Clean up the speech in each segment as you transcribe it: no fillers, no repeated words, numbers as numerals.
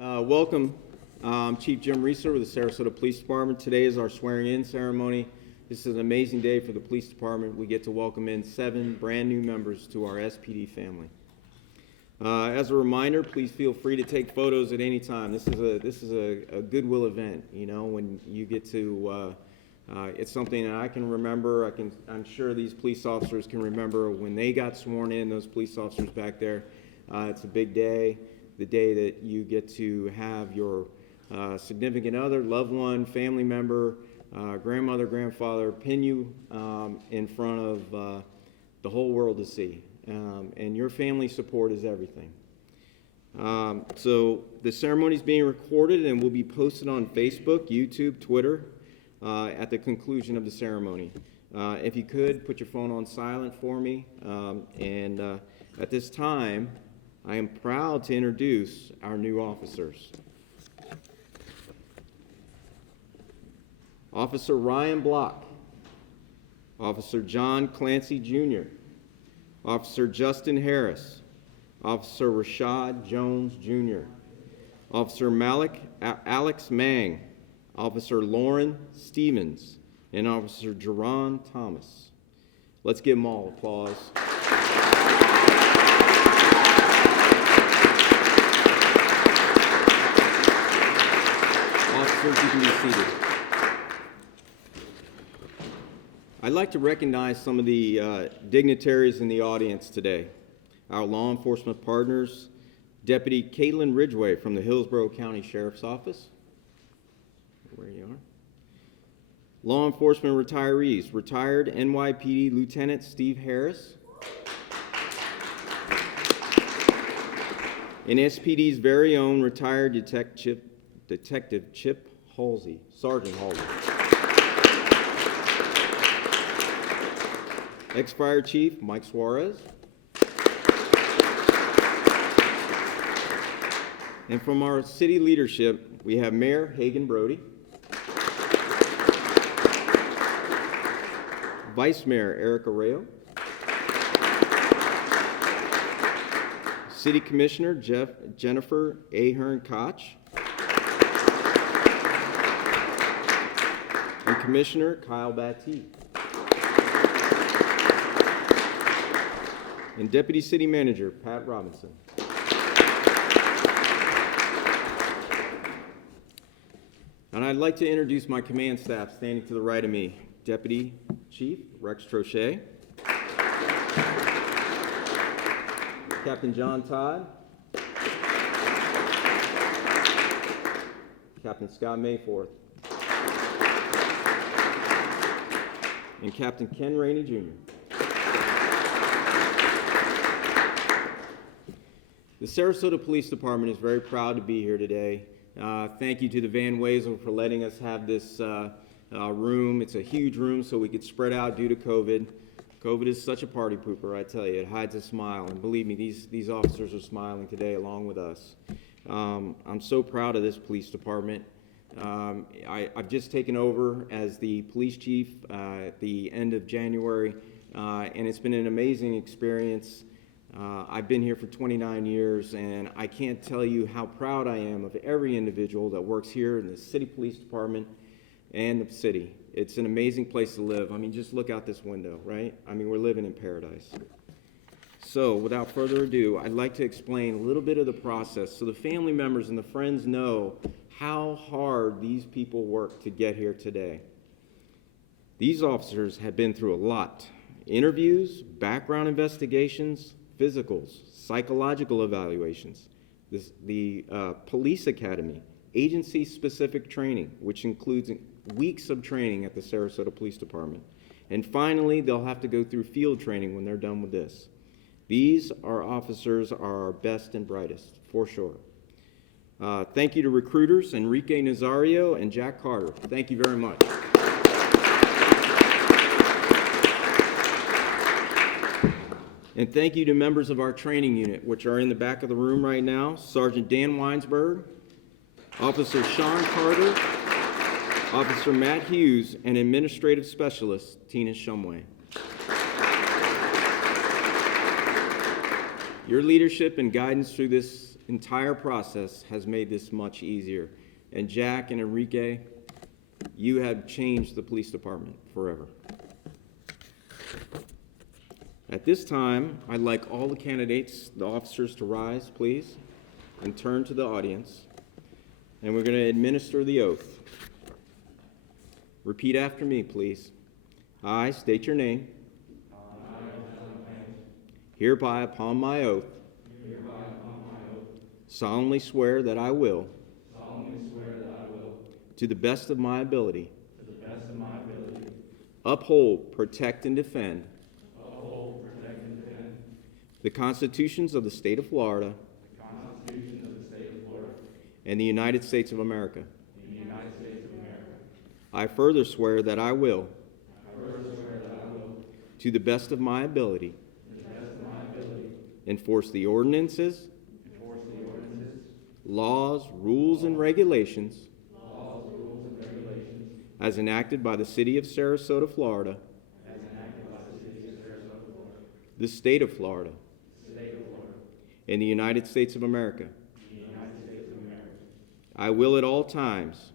Welcome. I'm Chief Jim Rieser with the Sarasota Police Department. Today is our swearing-in ceremony. This is an amazing day for the police department. We get to welcome in 7 brand new members to our SPD family. As a reminder, please feel free to take photos at any time. This is a goodwill event. You know, when you get to, it's something that I can remember. I'm sure these police officers can remember when they got sworn in. Those police officers back there. It's a big day. The day that you get to have your significant other, loved one, family member, grandmother, grandfather pin you in front of the whole world to see. And your family support is everything. So the ceremony is being recorded and will be posted on Facebook, YouTube, Twitter at the conclusion of the ceremony. If you could, put your phone on silent for me. At this time, I am proud to introduce our new officers. Officer Ryan Block, Officer John Clancy Jr., Officer Justin Harris, Officer Rashad Jones Jr., Officer Alec Mang, Officer Lauren Stevens, and Officer Jeron Thomas. Let's give them all applause. Officers, you can be seated. I'd like to recognize some of the dignitaries in the audience today. Our law enforcement partners, Deputy Caitlin Ridgway from the Hillsborough County Sheriff's Office. Where you are. Law enforcement retirees, retired NYPD Lieutenant Steve Harris. And SPD's very own retired Detective Chip Halsey, Sergeant Halsey. Ex-Fire Chief Mike Suarez. And from our city leadership, we have Mayor Hagen Brody, Vice Mayor Erik Arroyo, City Commissioner Jennifer Ahern Koch, and Commissioner Kyle Battie. And Deputy City Manager Pat Robinson. And I'd like to introduce my command staff standing to the right of me. Deputy Chief Rex Trochet, Captain John Todd, Captain Scott Mayforth, and Captain Ken Rainey Jr. The Sarasota Police Department is very proud to be here today. Thank you to the Van Wezel for letting us have this room. It's a huge room so we could spread out due to COVID. COVID is such a party pooper, I tell you. It hides a smile, and believe me, these officers are smiling today along with us. I'm so proud of this police department. I've just taken over as the police chief at the end of January, and it's been an amazing experience. I've been here for 29 years, and I can't tell you how proud I am of every individual that works here in the city police department and the city. It's an amazing place to live. I mean, just look out this window, right? I mean, we're living in paradise. So, without further ado, I'd like to explain a little bit of the process so the family members and the friends know how hard these people work to get here today. These officers have been through a lot. Interviews, background investigations, physicals, psychological evaluations, the police academy, agency-specific training, which includes weeks of training at the Sarasota Police Department. And finally, they'll have to go through field training when they're done with this. These officers are our best and brightest, for sure. Thank you to recruiters Enrique Nazario and Jack Carter. Thank you very much. And thank you to members of our training unit, which are in the back of the room right now. Sergeant Dan Weinsberg, Officer Sean Carter, Officer Matt Hughes, and Administrative Specialist Tina Shumway. Your leadership and guidance through this entire process has made this much easier. And Jack and Enrique, you have changed the police department forever. At this time, I'd like all the candidates, the officers, to rise, please, and turn to the audience. And we're going to administer the oath. Repeat after me, please. I state your name. Hereby upon my oath. Solemnly swear that I will. To the best of my ability. Uphold, protect, and defend. The constitutions of the state of Florida. And the United States of America. I further swear that I will. To the best of my ability. Enforce the ordinances. Laws, rules, and regulations. As enacted by the city of Sarasota, Florida. The state of Florida. And the United States of America. I will at all times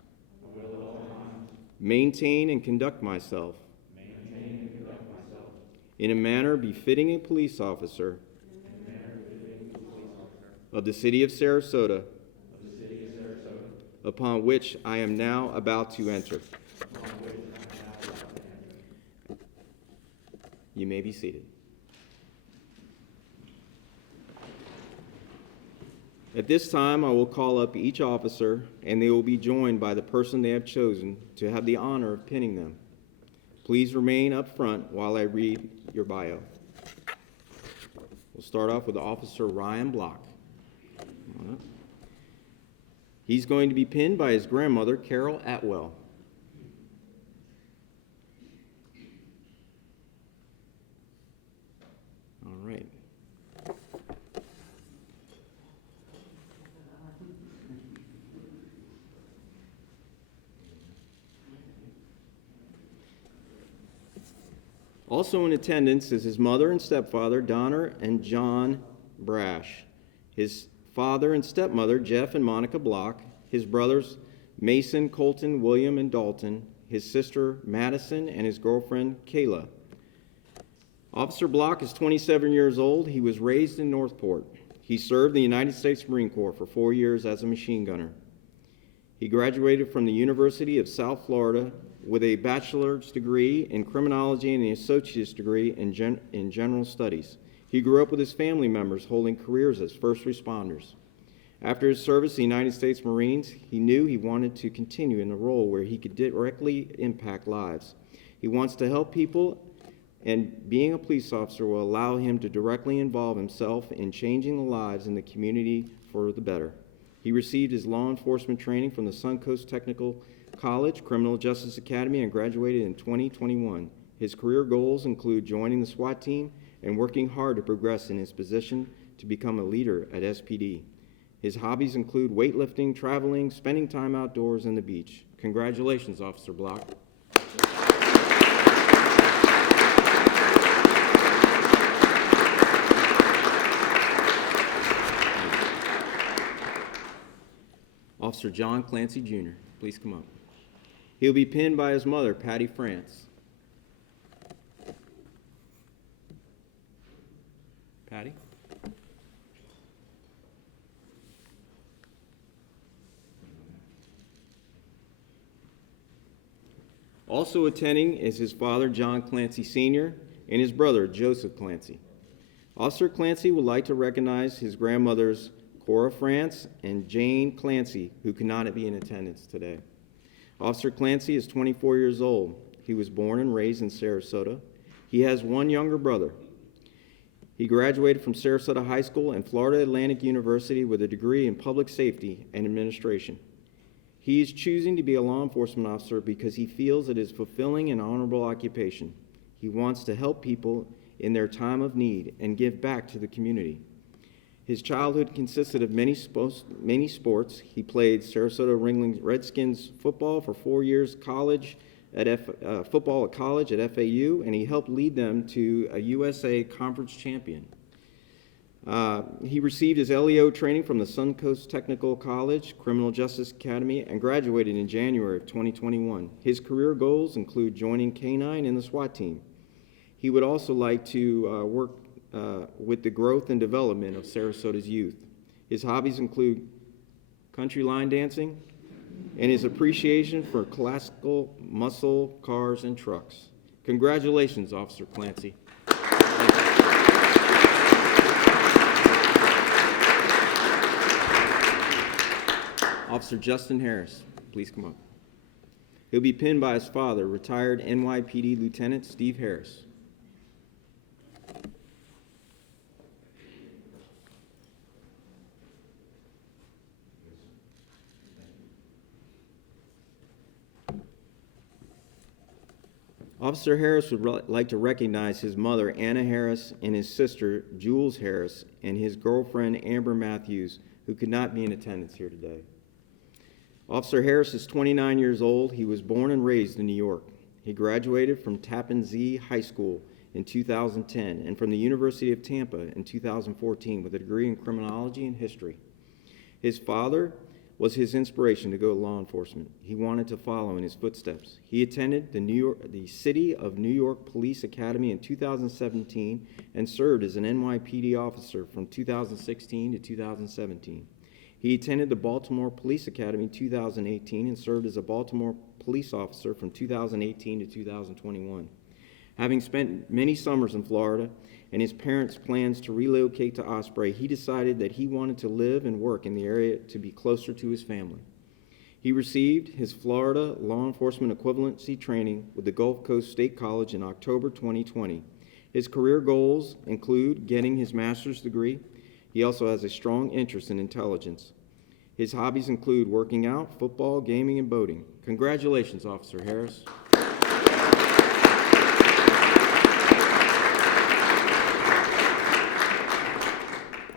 maintain and conduct myself in a manner befitting a police officer of the city of Sarasota, upon which I am now about to enter. You may be seated. At this time, I will call up each officer, and they will be joined by the person they have chosen to have the honor of pinning them. Please remain up front while I read your bio. We'll start off with Officer Ryan Block. Come on up. He's going to be pinned by his grandmother, Carol Atwell. All right. Also in attendance is his mother and stepfather, Donner and John Brash, his father and stepmother, Jeff and Monica Block, his brothers, Mason, Colton, William, and Dalton, his sister, Madison, and his girlfriend, Kayla. Officer Block is 27 years old. He was raised in Northport. He served in the United States Marine Corps for 4 years as a machine gunner. He graduated from the University of South Florida with a bachelor's degree in criminology and an associate's degree in general studies. He grew up with his family members holding careers as first responders. After his service in the United States Marines, he knew he wanted to continue in a role where he could directly impact lives. He wants to help people, and being a police officer will allow him to directly involve himself in changing the lives in the community for the better. He received his law enforcement training from the Suncoast Technical College Criminal Justice Academy and graduated in 2021. His career goals include joining the SWAT team and working hard to progress in his position to become a leader at SPD. His hobbies include weightlifting, traveling, spending time outdoors, and the beach. Congratulations, Officer Block. Officer John Clancy, Jr., please come up. He'll be pinned by his mother, Patty France. Patty? Also attending is his father, John Clancy Sr., and his brother, Joseph Clancy. Officer Clancy would like to recognize his grandmothers, Cora France and Jane Clancy, who cannot be in attendance today. Officer Clancy is 24 years old. He was born and raised in Sarasota. He has one younger brother. He graduated from Sarasota High School and Florida Atlantic University with a degree in public safety and administration. He is choosing to be a law enforcement officer because he feels it is a fulfilling and honorable occupation. He wants to help people in their time of need and give back to the community. His childhood consisted of many sports. He played Sarasota Ringling Redskins football for 4 years, football at college at FAU, and he helped lead them to a USA Conference champion. He received his LEO training from the Suncoast Technical College Criminal Justice Academy and graduated in January of 2021. His career goals include joining K-9 and the SWAT team. He would also like to work with the growth and development of Sarasota's youth. His hobbies include country line dancing and his appreciation for classical muscle cars and trucks. Congratulations, Officer Clancy. Officer Justin Harris, please come up. He'll be pinned by his father, retired NYPD Lieutenant Steve Harris. Officer Harris would like to recognize his mother, Anna Harris, and his sister, Jules Harris, and his girlfriend, Amber Matthews, who could not be in attendance here today. Officer Harris is 29 years old. He was born and raised in New York. He graduated from Tappan Zee High School in 2010 and from the University of Tampa in 2014 with a degree in criminology and history. His father was his inspiration to go to law enforcement. He wanted to follow in his footsteps. He attended the City of New York Police Academy in 2017 and served as an NYPD officer from 2016 to 2017. He attended the Baltimore Police Academy in 2018 and served as a Baltimore police officer from 2018 to 2021. Having spent many summers in Florida and his parents' plans to relocate to Osprey, he decided that he wanted to live and work in the area to be closer to his family. He received his Florida law enforcement equivalency training with the Gulf Coast State College in October 2020. His career goals include getting his master's degree. He also has a strong interest in intelligence. His hobbies include working out, football, gaming, and boating. Congratulations, Officer Harris.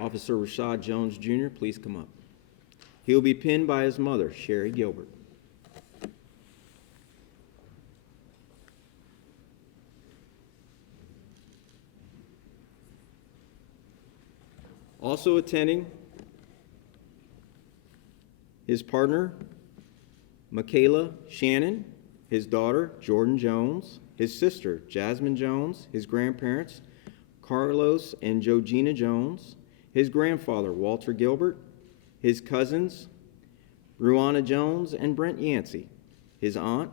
Officer Rashad Jones, Jr., please come up. He will be pinned by his mother, Sherry Gilbert. Also attending, his partner, Michaela Shannon, his daughter, Jordan Jones, his sister, Jasmine Jones, his grandparents, Carlos and Georgina Jones, his grandfather, Walter Gilbert, his cousins, Ruana Jones and Brent Yancey, his aunt,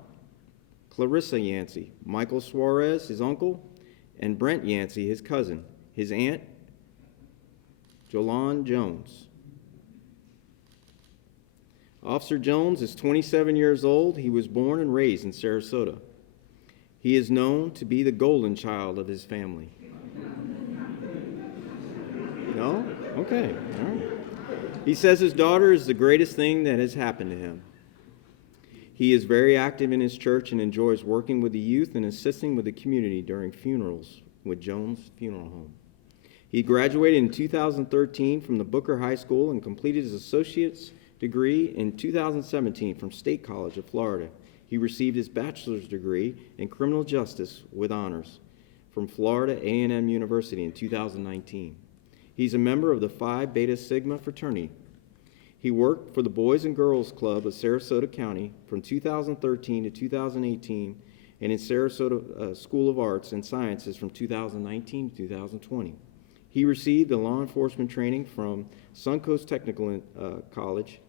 Clarissa Yancey, Michael Suarez, his uncle, and Brent Yancey, his cousin, his aunt, Jolon Jones. Officer Jones is 27 years old. He was born and raised in Sarasota. He is known to be the golden child of his family. No? Okay. All right. He says his daughter is the greatest thing that has happened to him. He is very active in his church and enjoys working with the youth and assisting with the community during funerals with Jones Funeral Home. He graduated in 2013 from the Booker High School and completed his associate's degree in 2017 from State College of Florida. He received his bachelor's degree in criminal justice with honors from Florida A&M University in 2019. He's a member of the Phi Beta Sigma fraternity. He worked for the Boys and Girls Club of Sarasota County from 2013 to 2018 and in Sarasota School of Arts and Sciences from 2019 to 2020. He received the law enforcement training from Suncoast Technical College,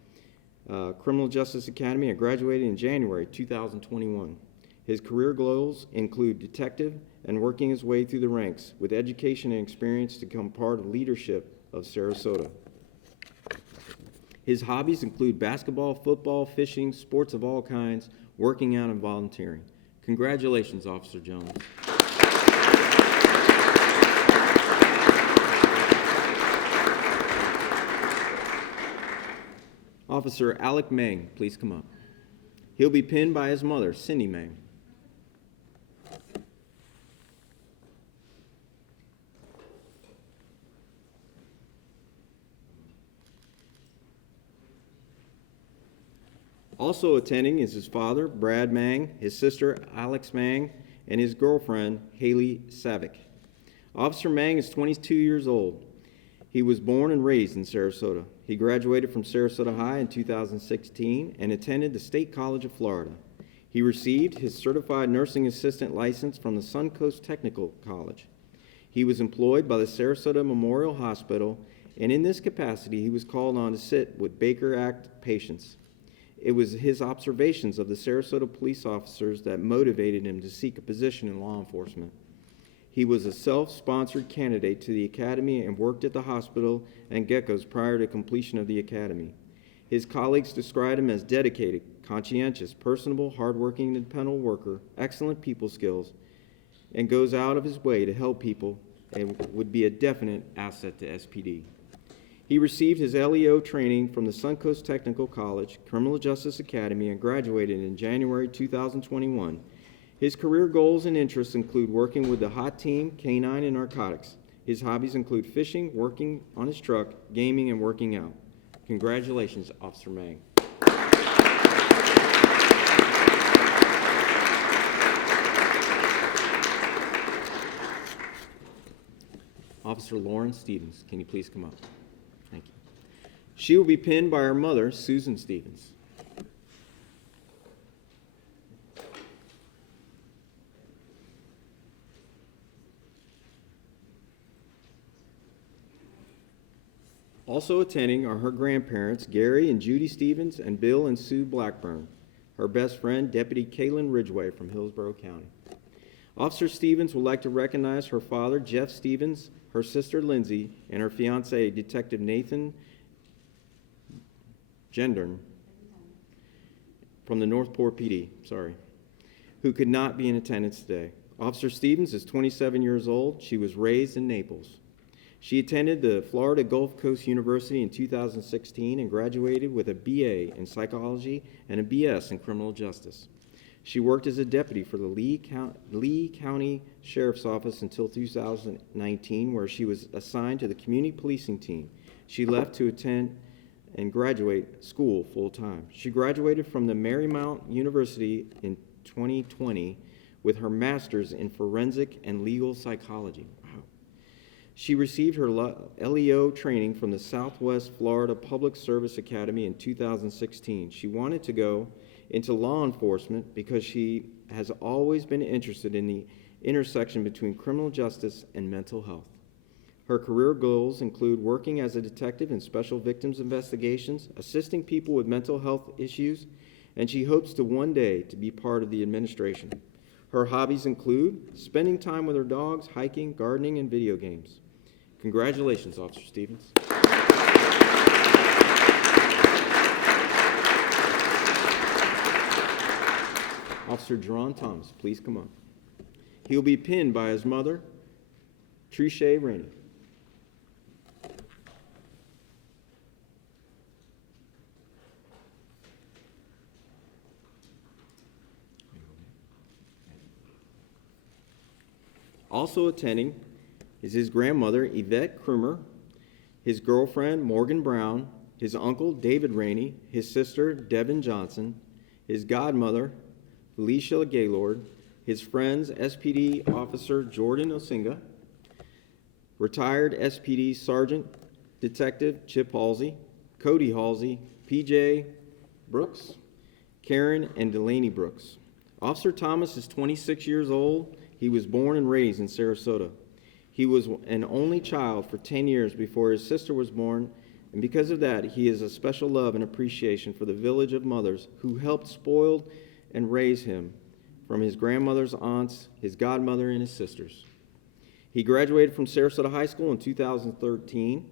Criminal Justice Academy, and graduated in January 2021. His career goals include detective and working his way through the ranks with education and experience to become part of leadership of Sarasota. His hobbies include basketball, football, fishing, sports of all kinds, working out, and volunteering. Congratulations, Officer Jones. Officer Alec Mang, please come up. He'll be pinned by his mother, Cindy Mang. Also attending is his father, Brad Mang, his sister, Alex Mang, and his girlfriend, Haley Savick. Officer Mang is 22 years old. He was born and raised in Sarasota. He graduated from Sarasota High in 2016 and attended the State College of Florida. He received his certified nursing assistant license from the Suncoast Technical College. He was employed by the Sarasota Memorial Hospital, and in this capacity, he was called on to sit with Baker Act patients. It was his observations of the Sarasota police officers that motivated him to seek a position in law enforcement. He was a self-sponsored candidate to the academy and worked at the hospital and geckos prior to completion of the academy. His colleagues described him as dedicated, conscientious, personable, hardworking, independent worker, excellent people skills, and goes out of his way to help people and would be a definite asset to SPD. He received his LEO training from the Suncoast Technical College, Criminal Justice Academy, and graduated in January 2021. His career goals and interests include working with the HOT team, Canine, and narcotics. His hobbies include fishing, working on his truck, gaming, and working out. Congratulations, Officer Mang. Officer Lauren Stevens, can you please come up? Thank you. She will be pinned by her mother, Susan Stevens. Also attending are her grandparents, Gary and Judy Stevens, and Bill and Sue Blackburn. Her best friend, Deputy Kaylin Ridgway from Hillsborough County. Officer Stevens would like to recognize her father, Jeff Stevens, her sister, Lindsay, and her fiance, Detective Nathan Gendern from the Northport PD, who could not be in attendance today. Officer Stevens is 27 years old. She was raised in Naples. She attended the Florida Gulf Coast University in 2016 and graduated with a BA in psychology and a BS in criminal justice. She worked as a deputy for the Lee County Sheriff's Office until 2019, where she was assigned to the community policing team. She left to attend and graduate school full-time. She graduated from the Marymount University in 2020 with her master's in forensic and legal psychology. She received her LEO training from the Southwest Florida Public Service Academy in 2016. She wanted to go into law enforcement because she has always been interested in the intersection between criminal justice and mental health. Her career goals include working as a detective in special victims investigations, assisting people with mental health issues, and she hopes to one day to be part of the administration. Her hobbies include spending time with her dogs, hiking, gardening, and video games. Congratulations, Officer Stevens. Officer Jeron Thomas, please come up. He will be pinned by his mother, Trisha Rainey. Also attending is his grandmother, Yvette Krumer, his girlfriend, Morgan Brown, his uncle, David Rainey, his sister, Devin Johnson, his godmother, Felicia Gaylord, his friends, SPD Officer Jordan Osinga, retired SPD Sergeant Detective Chip Halsey, Cody Halsey, PJ Brooks, Karen and Delaney Brooks. Officer Thomas is 26 years old. He was born and raised in Sarasota. He was an only child for 10 years before his sister was born, and because of that, he has a special love and appreciation for the village of mothers who helped spoil and raise him, from his grandmother's aunts, his godmother, and his sisters. He graduated from Sarasota High School in 2013.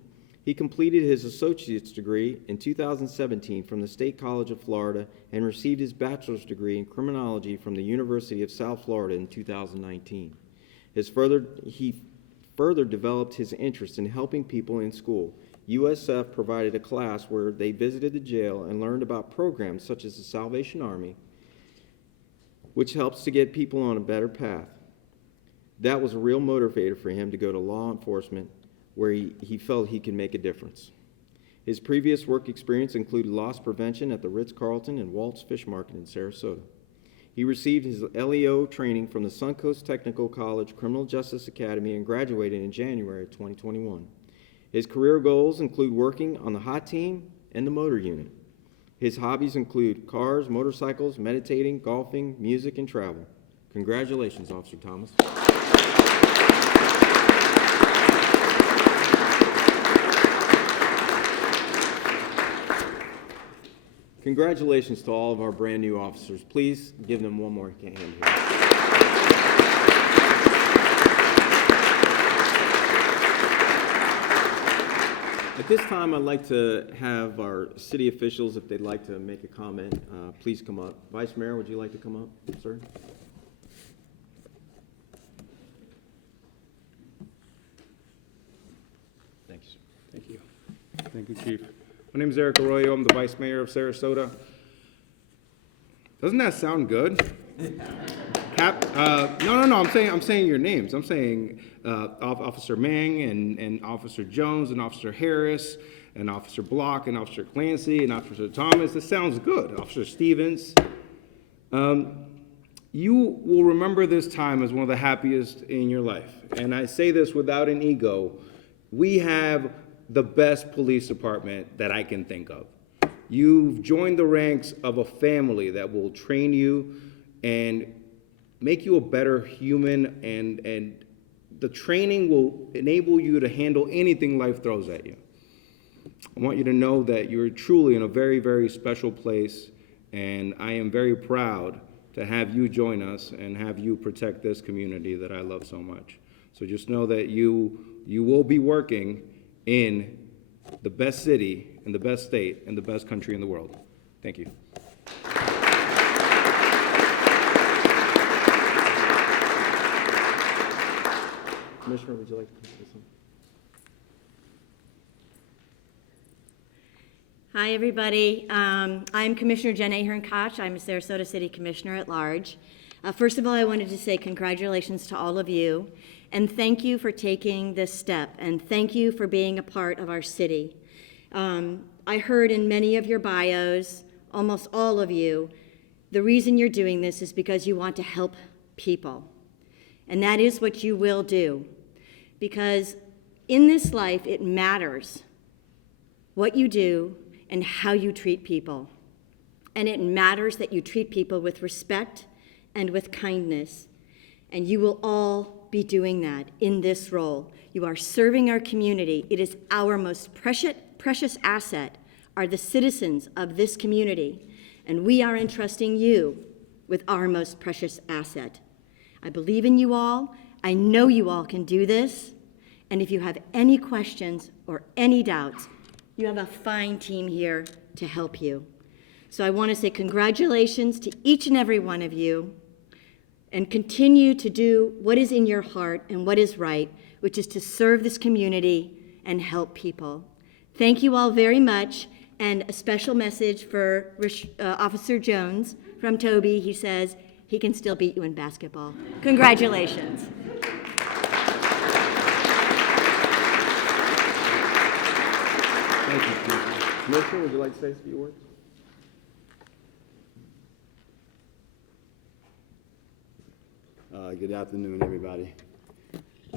He completed his associate's degree in 2017 from the State College of Florida and received his bachelor's degree in criminology from the University of South Florida in 2019. He further developed his interest in helping people in school. USF provided a class where they visited the jail and learned about programs such as the Salvation Army, which helps to get people on a better path. That was a real motivator for him to go to law enforcement, where he felt he could make a difference. His previous work experience included loss prevention at the Ritz-Carlton and Walt's Fish Market in Sarasota. He received his LEO training from the Suncoast Technical College Criminal Justice Academy and graduated in January of 2021. His career goals include working on the hot team and the motor unit. His hobbies include cars, motorcycles, meditating, golfing, music, and travel. Congratulations, Officer Thomas. Congratulations to all of our brand new officers. Please give them one more hand here. At this time, I'd like to have our city officials, if they'd like to make a comment, please come up. Vice Mayor, would you like to come up, sir? Thank you, sir. Thank you. Thank you, Chief. My name is Erik Arroyo. I'm the Vice Mayor of Sarasota. Doesn't that sound good? No. I'm saying your names. I'm saying Officer Mang and Officer Jones and Officer Harris and Officer Block and Officer Clancy and Officer Thomas. It sounds good. Officer Stevens. You will remember this time as one of the happiest in your life. And I say this without an ego. We have the best police department that I can think of. You've joined the ranks of a family that will train you and make you a better human, and the training will enable you to handle anything life throws at you. I want you to know that you're truly in a very, very special place, and I am very proud to have you join us and have you protect this community that I love so much. So just know that you will be working in the best city, in the best state, and the best country in the world. Thank you. Commissioner, would you like to come to this one? Hi, everybody. I'm Commissioner Jen Ahern-Koch. I'm a Sarasota City Commissioner at Large. First of all, I wanted to say congratulations to all of you, and thank you for taking this step, and thank you for being a part of our city. I heard in many of your bios, almost all of you, the reason you're doing this is because you want to help people. And that is what you will do. Because in this life, it matters what you do and how you treat people. And it matters that you treat people with respect and with kindness. And you will all be doing that in this role. You are serving our community. It is our most precious asset, are the citizens of this community. And we are entrusting you with our most precious asset. I believe in you all. I know you all can do this. And if you have any questions or any doubts, you have a fine team here to help you. So I want to say congratulations to each and every one of you, and continue to do what is in your heart and what is right, which is to serve this community and help people. Thank you all very much. And a special message for Officer Jones from Toby. He says he can still beat you in basketball. Congratulations. Thank you, Commissioner. Commissioner, would you like to say a few words? Good afternoon, everybody.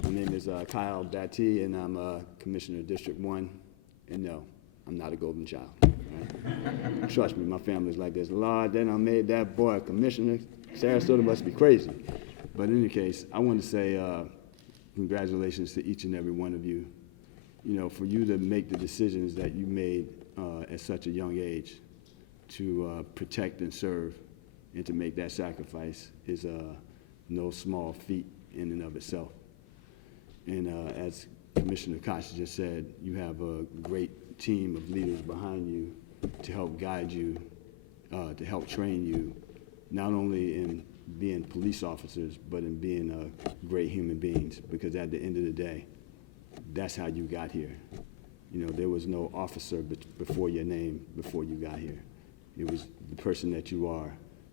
My name is Kyle Battie, and I'm Commissioner of District 1. And no, I'm not a golden child. Right? Trust me, my family's like this. Lord, they done made that boy a commissioner. Sarasota must be crazy. But in any case, I want to say congratulations to each and every one of you. You know, for you to make the decisions that you made at such a young age to protect and serve, and to make that sacrifice is no small feat in and of itself. And as Commissioner Koch just said, you have a great team of leaders behind you to help guide you, to help train you, not only in being police officers, but in being great human beings, because at the end of the day, that's how you got here. You know, there was no officer before your name before you got here. It was the person that you are,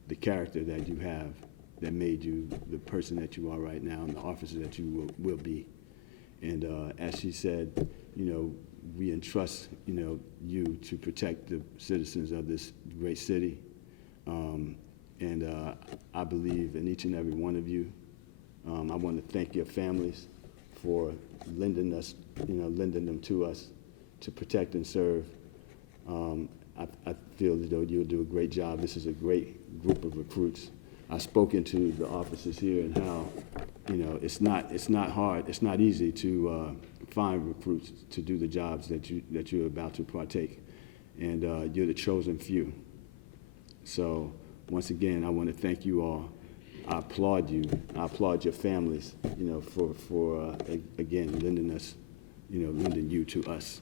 the character that you have, that made you the person that you are right now and the officer that you will be. And as she said, you know, we entrust, you know, you to protect the citizens of this great city. I believe in each and every one of you. I want to thank your families for lending them to us to protect and serve. I feel as though you'll do a great job. This is a great group of recruits. I've spoken to the officers here and how, it's not hard, it's not easy to find recruits to do the jobs that you're about to partake. And you're the chosen few. So once again, I want to thank you all. I applaud you. I applaud your families, for again, lending you to us.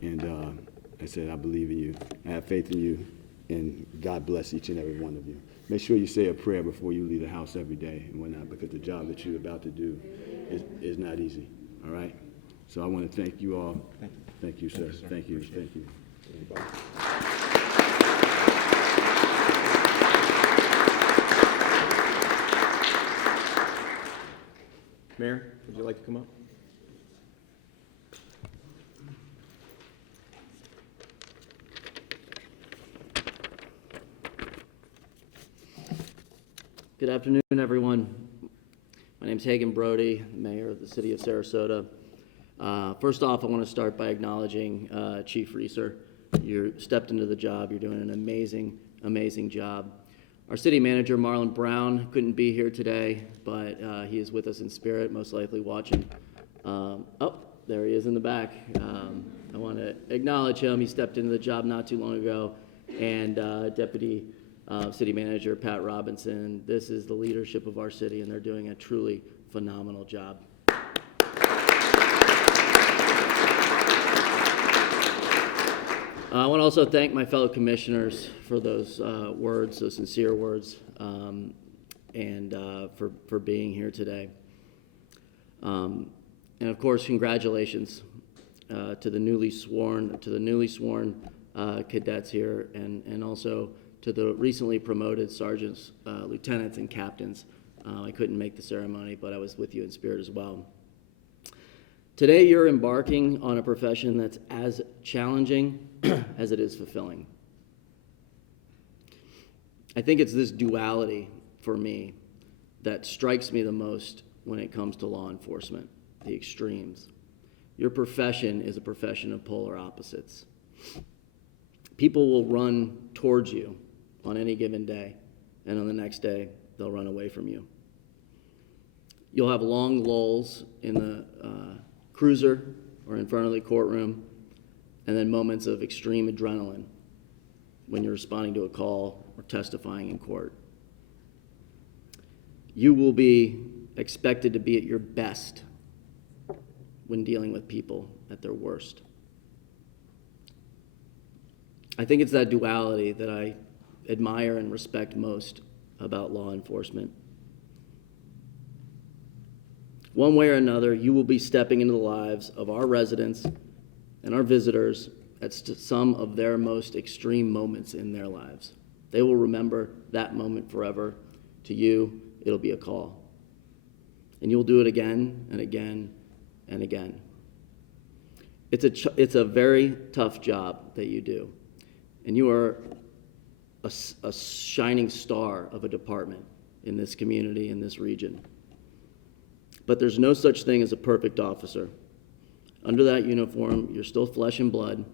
And I said, I believe in you. I have faith in you. And God bless each and every one of you. Make sure you say a prayer before you leave the house every day and whatnot, because the job that you're about to do is not easy. All right? So I want to thank you all. Thank you, sir. Thank you. Thank you. Mayor, would you like to come up? Good afternoon, everyone. My name is Hagen, Brody, Mayor of the City of Sarasota. First off, I want to start by acknowledging Chief Rieser. You stepped into the job. You're doing an amazing, amazing job. Our city manager, Marlon Brown, couldn't be here today, but he is with us in spirit, most likely watching. Oh, there he is in the back. I want to acknowledge him. He stepped into the job not too long ago. And Deputy City Manager Pat Robinson. This is the leadership of our city, and they're doing a truly phenomenal job. I want to also thank my fellow commissioners for those words, those sincere words, and for being here today. And of course, congratulations to the newly sworn cadets here, and also to the recently promoted sergeants, lieutenants, and captains. I couldn't make the ceremony, but I was with you in spirit as well. Today, you're embarking on a profession that's as challenging as it is fulfilling. I think it's this duality for me that strikes me the most when it comes to law enforcement, the extremes. Your profession is a profession of polar opposites. People will run towards you on any given day, and on the next day, they'll run away from you. You'll have long lulls in the cruiser or in front of the courtroom, and then moments of extreme adrenaline when you're responding to a call or testifying in court. You will be expected to be at your best when dealing with people at their worst. I think it's that duality that I admire and respect most about law enforcement. One way or another, you will be stepping into the lives of our residents and our visitors at some of their most extreme moments in their lives. They will remember that moment forever. To you, it'll be a call. And you'll do it again and again and again. It's a very tough job that you do. And you are a shining star of a department in this community, in this region. But there's no such thing as a perfect officer. Under that uniform, you're still flesh and blood.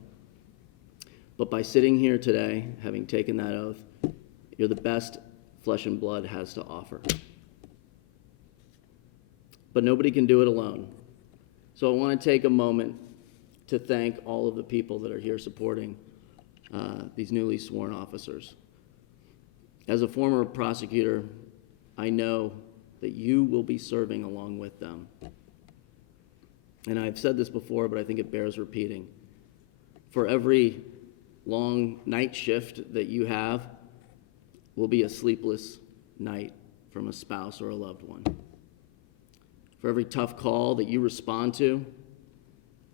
But by sitting here today, having taken that oath, you're the best flesh and blood has to offer. But nobody can do it alone. So I want to take a moment to thank all of the people that are here supporting these newly sworn officers. As a former prosecutor, I know that you will be serving along with them. And I've said this before, but I think it bears repeating. For every long night shift that you have will be a sleepless night from a spouse or a loved one. For every tough call that you respond to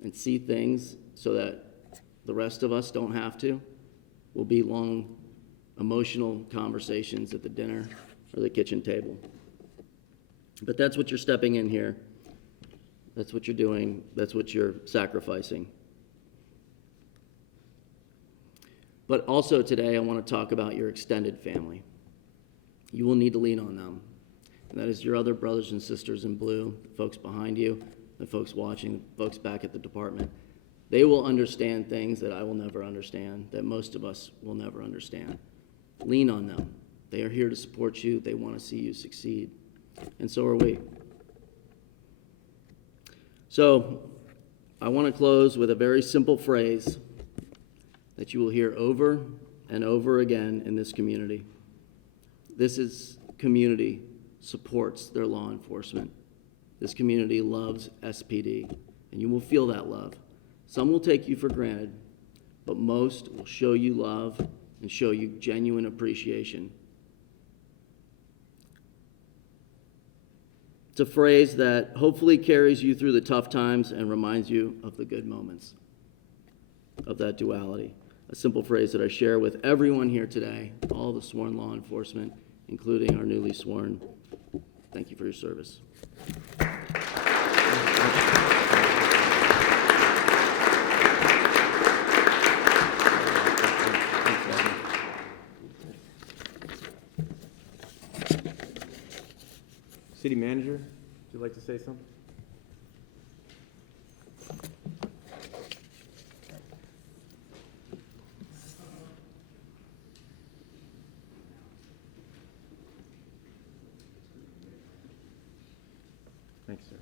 and see things so that the rest of us don't have to, will be long, emotional conversations at the dinner or the kitchen table. But that's what you're stepping in here. That's what you're doing. That's what you're sacrificing. But also today, I want to talk about your extended family. You will need to lean on them. And that is your other brothers and sisters in blue, the folks behind you, the folks watching, the folks back at the department, they will understand things that I will never understand, that most of us will never understand. Lean on them. They are here to support you. They want to see you succeed. And so are we. So I want to close with a very simple phrase that you will hear over and over again in this community. This community supports their law enforcement. This community loves SPD, and you will feel that love. Some will take you for granted, but most will show you love and show you genuine appreciation. It's a phrase that hopefully carries you through the tough times and reminds you of the good moments, of that duality. A simple phrase that I share with everyone here today, all the sworn law enforcement, including our newly sworn. Thank you for your service. City Manager, would you like to say something? Thanks, sir.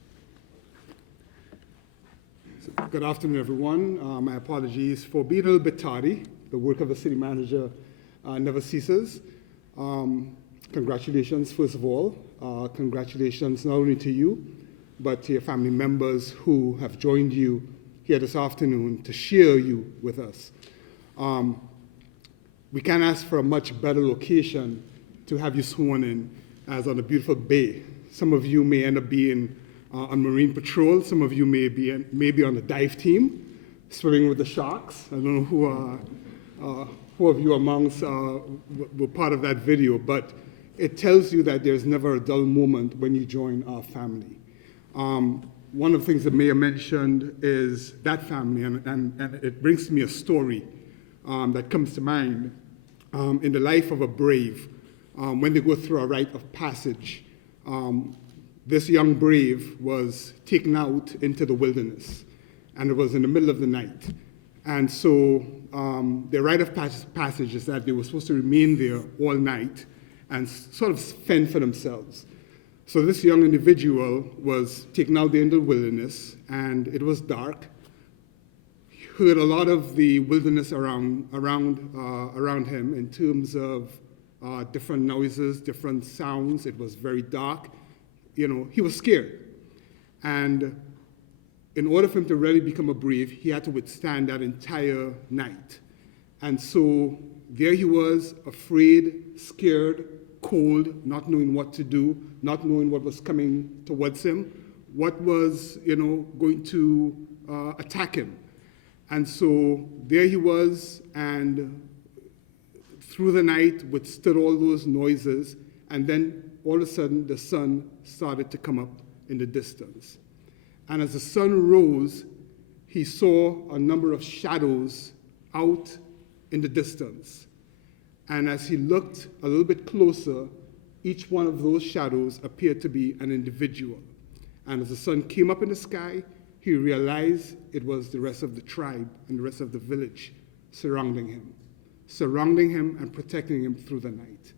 Good afternoon, everyone. My apologies for being a little bit tardy. The work of the city manager never ceases. Congratulations, first of all. Congratulations not only to you, but to your family members who have joined you here this afternoon to share you with us. We can't ask for a much better location to have you sworn in as on a beautiful bay. Some of you may end up being on Marine Patrol. Some of you may be on the dive team, swimming with the sharks. I don't know who of you amongst were part of that video, but it tells you that there's never a dull moment when you join our family. One of the things the mayor mentioned is that family, and it brings to me a story that comes to mind in the life of a brave when they go through a rite of passage. This young brave was taken out into the wilderness, and it was in the middle of the night. And so the rite of passage is that they were supposed to remain there all night and sort of fend for themselves. So this young individual was taken out there in the wilderness, and it was dark. He heard a lot of the wilderness around him in terms of different noises, different sounds. It was very dark. You know, he was scared. And in order for him to really become a brave, he had to withstand that entire night. And so there he was, afraid, scared, cold, not knowing what to do, not knowing what was coming towards him, what was, going to attack him. And so there he was, and through the night withstood all those noises, and then all of a sudden the sun started to come up in the distance. And as the sun rose, he saw a number of shadows out in the distance. And as he looked a little bit closer, each one of those shadows appeared to be an individual. And as the sun came up in the sky, he realized it was the rest of the tribe and the rest of the village surrounding him and protecting him through the night.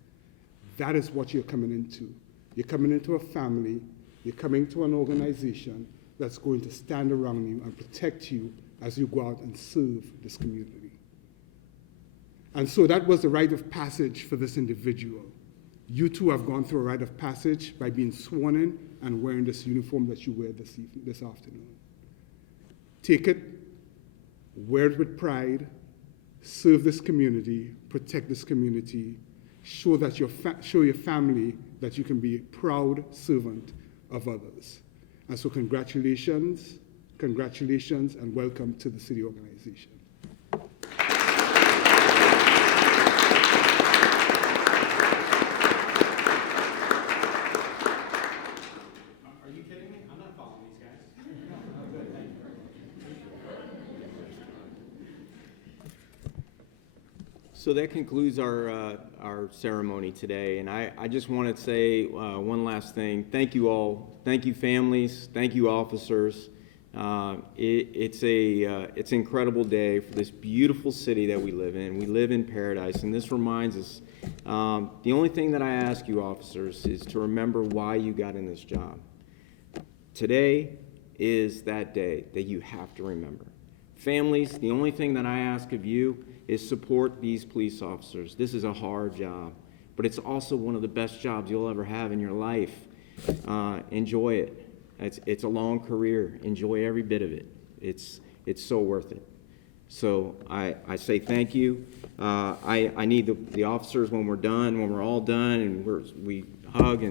That is what you're coming into. You're coming into a family, you're coming to an organization that's going to stand around you and protect you as you go out and serve this community. And so that was the rite of passage for this individual. You too have gone through a rite of passage by being sworn in and wearing this uniform that you wear this afternoon. Take it, wear it with pride, serve this community, protect this community, show your family that you can be a proud servant of others. And so congratulations, and welcome to the city organization. So that concludes our ceremony today, and I just want to say one last thing. Thank you all. Thank you, families. Thank you, officers. It's an incredible day for this beautiful city that we live in. We live in paradise, and this reminds us. The only thing that I ask you, officers, is to remember why you got in this job. Today is that day that you have to remember. Families, the only thing that I ask of you is support these police officers. This is a hard job, but it's also one of the best jobs you'll ever have in your life. Enjoy it. It's a long career. Enjoy every bit of it. It's so worth it. So I say thank you. I need the officers when we're done, when we're all done, and we hug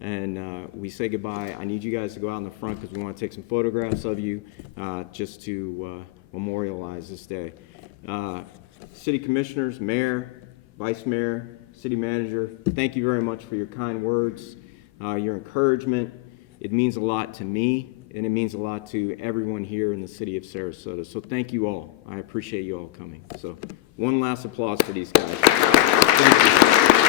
and we say goodbye. I need you guys to go out in the front because we want to take some photographs of you just to memorialize this day. City commissioners, mayor, vice mayor, city manager, thank you very much for your kind words, your encouragement. It means a lot to me, and it means a lot to everyone here in the city of Sarasota. So thank you all. I appreciate you all coming. So one last applause for these guys. Thank you.